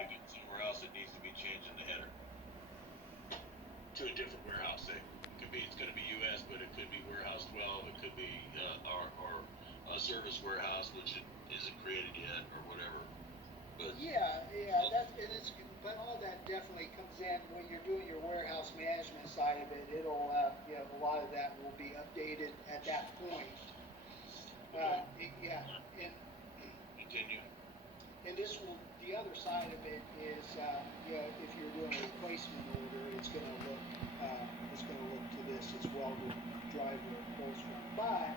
if it's somewhere else, it needs to be changed in the header to a different warehouse. Say it could be it's going to be U.S., but it could be warehouse 12. It could be our service warehouse, which isn't created yet, or whatever. But Yeah, yeah, that's, and it's, but all that definitely comes in when you're doing your warehouse management side of it. It'll, a lot of that will be updated at that point. okay, Yeah, and continue. this will, the other side of it is, if you're doing a replacement order, it's gonna look to this as well to drive where it pulls from. But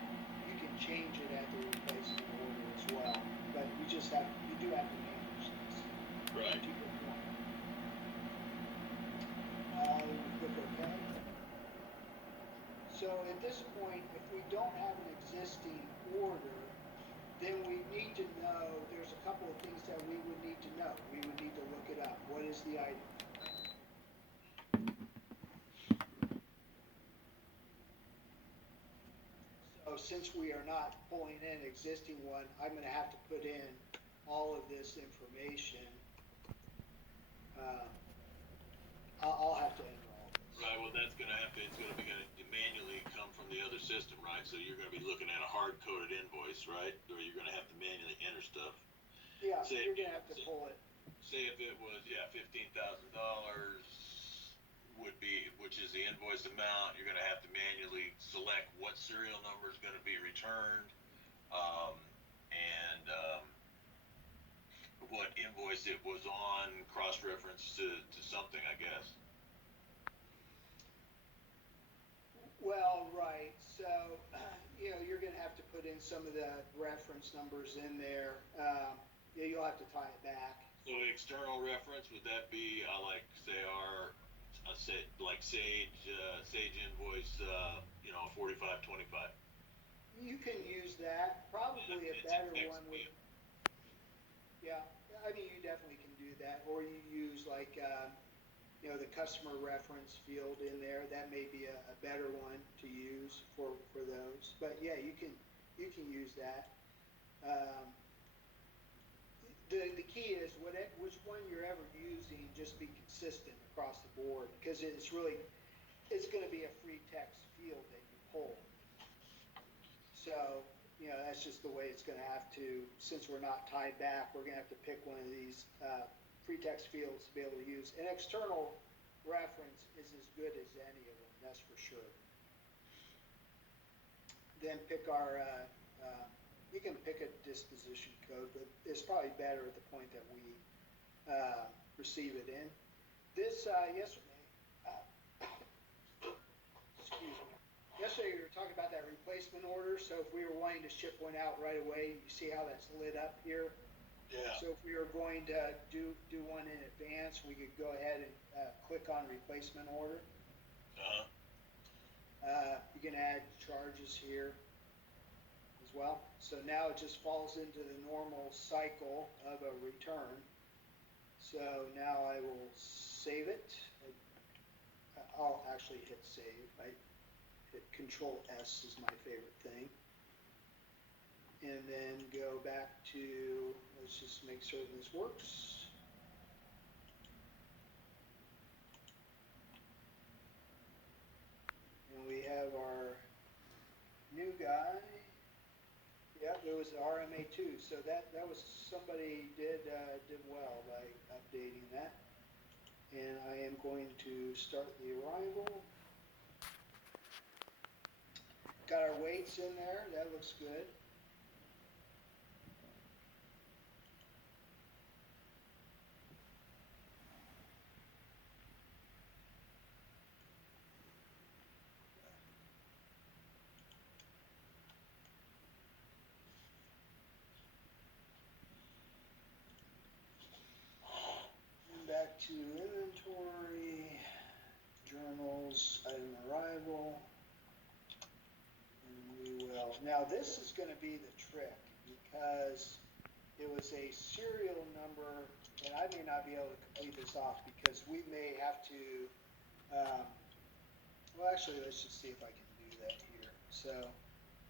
you can change it at the replacement order as well. But you do have to manage this, Right. to your point. Click OK. So at this point, if we don't have an existing order, then we need to know, there's a couple of things that we would need to know. We would need to look it up. What is the item? So since we are not pulling in an existing one, I'm going to have to put in all of this information. Uh, I'll have to enter all this. Right. Well, that's going to have to. It's going to be going to manually come from the other system, right? So you're going to be looking at a hard coded invoice, right? Or you're going to have to manually enter stuff. Yeah, Say, you're going to have to pull it. say if it was $15,000 would be, which is the invoice amount, you're going to have to manually select what serial number is going to be returned, um, and what invoice it was on, cross reference to something, I guess. Well, right. So, you're going to have to put in some of the reference numbers in there. Yeah, you'll have to tie it back. So external reference, would that be like say our say like Sage invoice 4525. You can use that. Probably a It's in better text one would, field. yeah. I mean, you definitely can do that. Or you use like, the customer reference field in there. That may be a better one to use for those. But yeah, you can use that. Um, the key is which one you're ever using, just be consistent across the board because it's going to be a free text field that you pull. So, that's just the way it's going to have to, since we're not tied back, we're going to have to pick one of these free text fields to be able to use. An external reference is as good as any of them, that's for sure. Then you can pick a disposition code, but it's probably better at the point that we receive it in. This, yesterday, uh, excuse me. Yesterday we were talking about that replacement order. So if we were wanting to ship one out right away, you see how that's lit up here. Yeah. So if we were going to do one in advance, we could go ahead and click on replacement order. Uh-huh. You can add charges here as well. So now it just falls into the normal cycle of a return. So now I will save it. I'll actually hit save. I hit Control S is my favorite thing. And then go back to, let's just make certain this works. And we have our new guy. Yep, it was RMA2. So that was somebody did well by updating that. And I am going to start the arrival. Got our weights in there. That looks good. And back to inventory, journals, item arrival. And we will. Now this is going to be the trick because it was a serial number, and I may not be able to complete this off because we may have to. Well, actually, let's just see if I can do that here. So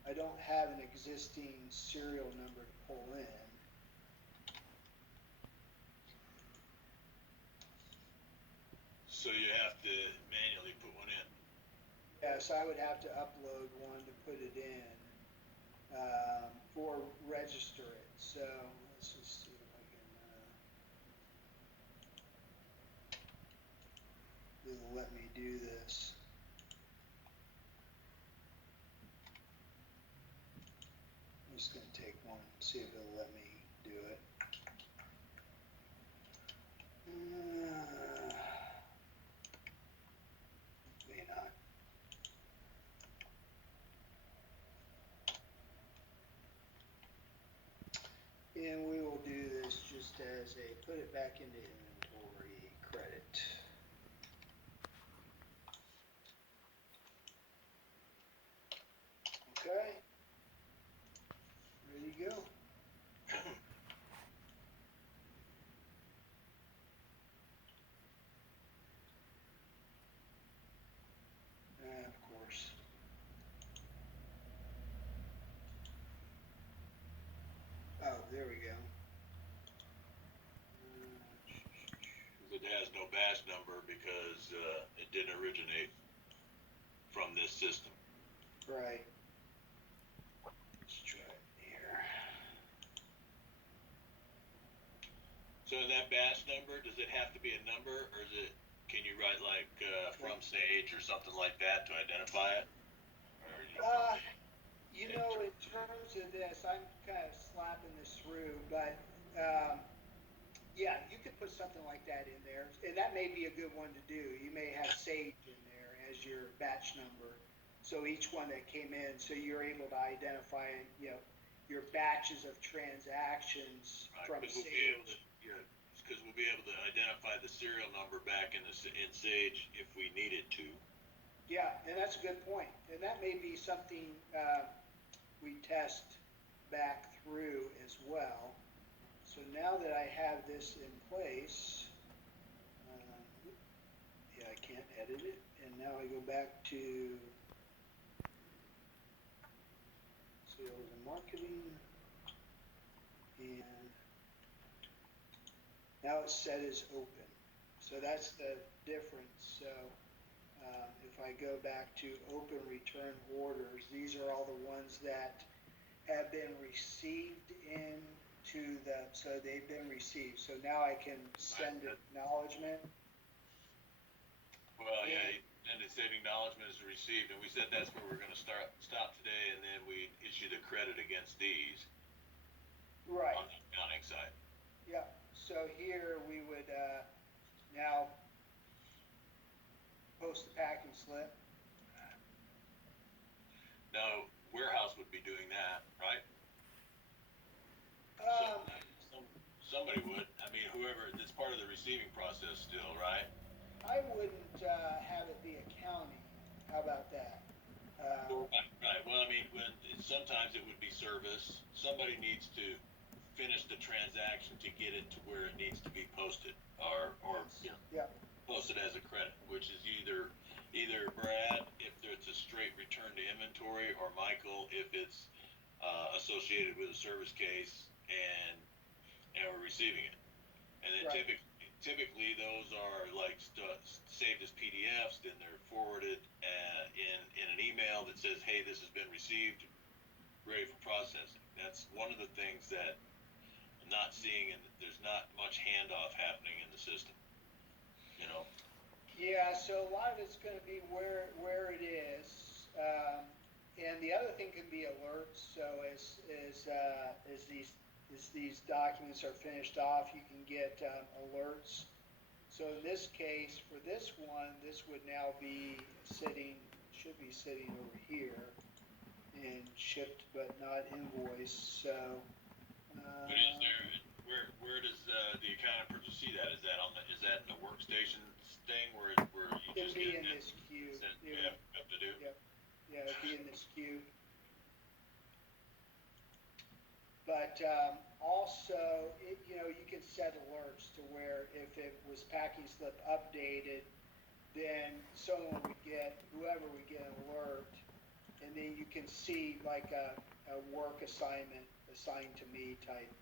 I don't have an existing serial number to pull in. to manually put one in. Yes, I would have to upload one to put it in, or register it. So let's just see if I can, it'll let me do this. I'm just gonna take one, see if it'll let me do it. May not. And we will do this just as a put it back into inventory credit. Okay. Ready to go. Of course. Oh, there we go. It has no batch number because it didn't originate from this system. Right. Let's try it here. So that batch number, does it have to be a number, or can you write like from Sage or something like that to identify it? Or you know, in terms of this, I'm kind of slapping this through, but yeah, you could put something like that in there, and that may be a good one to do. You may have Sage in there as your batch number, so each one that came in, so you're able to identify, your batches of transactions from Sage. Because we'll be able to identify the serial number back in Sage if we needed to. Yeah, and that's a good point, and that may be something we test back through as well. So now that I have this in place, yeah, I can't edit it, and now I go back to sales and marketing, and now it's set as open. So that's the difference. So if I go back to open return orders, these are all the ones that have been received so they've been received. So now I can send acknowledgement. Well, yeah, and it said acknowledgement is received, and we said that's where we're going to stop today, and then we issue the credit against these. Right. On the accounting side. Yeah. So here we would now post the packing slip. Now, warehouse would be doing that, right? Somebody would. I mean, whoever, it's part of the receiving process still, right? I wouldn't have it be accounting. How about that? Right. Well, I mean, sometimes it would be service. Somebody needs to finish the transaction to get it to where it needs to be posted, or posted as a credit, which is either Brad if it's a straight return to inventory, or Michael if it's associated with a service case and we're receiving it. And then typically those are like saved as PDFs, then they're forwarded in an email that says, hey, this has been received, ready for processing. That's one of the things that I'm not seeing, and there's not much handoff happening in the system, Yeah, so a lot of it's going to be where it is, and the other thing can be alerts. So as these documents are finished off, you can get alerts. So in this case, for this one, this would now be should be sitting over here, and shipped but not invoiced. So. But is there? Where does the accounting person see that? Is that in the workstation thing where you It'd just be get in this queue. you have to do? Yep. Yeah, it'd be in this queue. But also, you can set alerts to where if it was packing slip updated, then whoever would get an alert, and then you can see like a work assignment assigned to me type